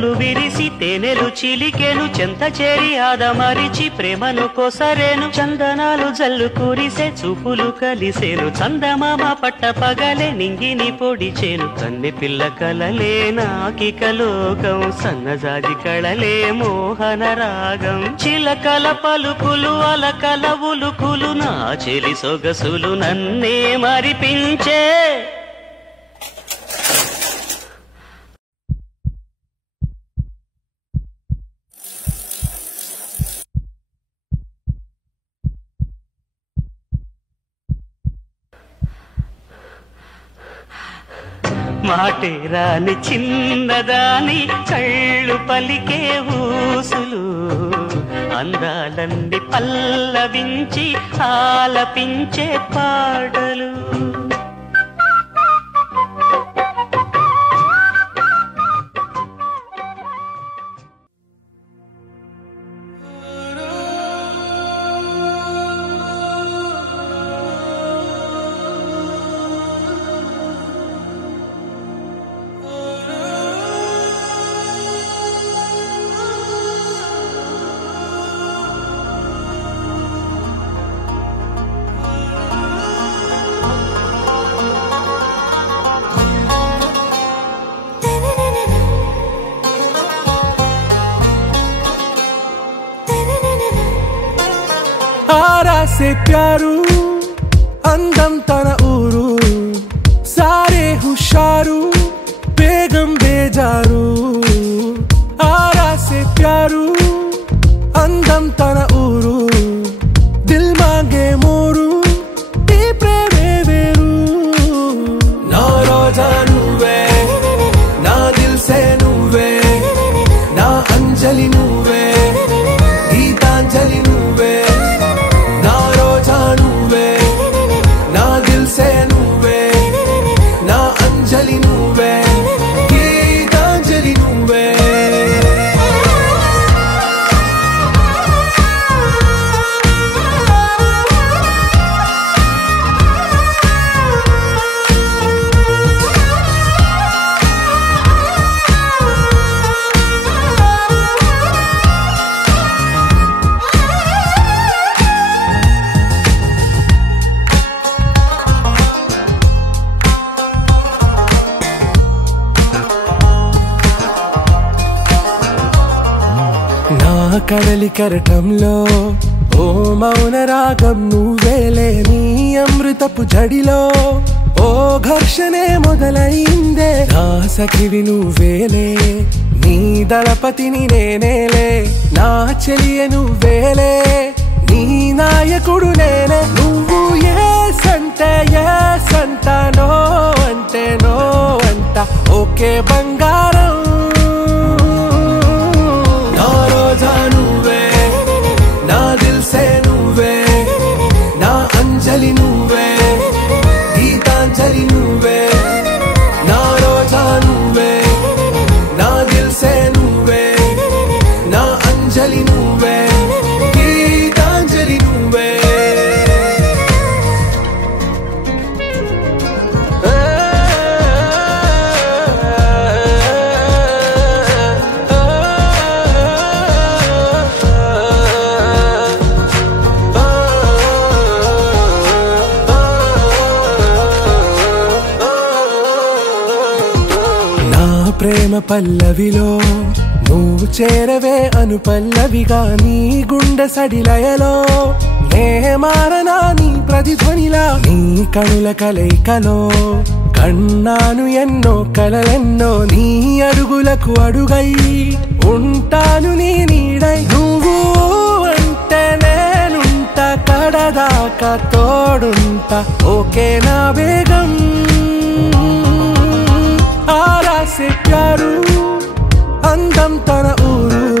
పెదవులు విరిసి తేనెలు చిలికెను చెంత చేరి ఆదమరిచి ప్రేమను కొసరేను చందనాలు జల్లు కురిసే చూపులు కలిసేను చందమామ పట్ట పగలే నింగిని పొడిచేను కన్నె పిల్ల కలలే నాకిక లోకం సన్నజాజి కళలే మోహన రాగం చిలకల పలుకులు అలకల ఉలుకులు నా చెలి సొగసులు నన్నే మరిపించే మాటే రాని చిన్నదాని కళ్ళు పలికే ఊసులు అందాలన్నీ పల్లవించి ఆలపించే పాటలు आरा से प्यारू अंदम तन ऊरू सारे हुशारू बेगम बेजारू आरा से प्यारू अंदम तन ऊरू दिल मांगे मोरू ई प्रेमे वेरू ना रोजा नुवे ना दिल से नुवे ना अंजलि नुवे गीतांजलि नुवे ना दिल से नुवे ना अंजलि नुवे गीतांजलि नुवे కడలి కరటంలో ఓ మౌన రాగం నువ్వేలే నీ అమృతపు జడిలో ఓ ఘర్షణే మొదలైందే నా సఖివి నువ్వేలే నీ దళపతిని నేనేలే నా చెలియ నువ్వేలే నీ నాయకుడు నేనే నువ్వు ఏ సంట నో అంటే నో అంట ఓకే బంగారం ना दिल से नुवे ना अंजलि नुवे गीतांजलि नुवे ना रोजा नुवे ना दिल से नुवे ना अंजलि नुवे गीतांजलि नुवे ప్రేమ పల్లవిలో నువ్వు చేరవే అను పల్లవిగా నీ గుండె సడిలయలో నే మారనా నీ ప్రతిధ్వనిలా నీ కనుల కలయికలో కన్నాను ఎన్నో కలలెన్నో నీ అడుగులకు అడుగై ఉంటాను నీ నీడై నువ్వు అంటే నేనుంట కడదాకా తోడుంటా ఓకే నా బేగం आरा से प्यारू अंदम तन ऊरू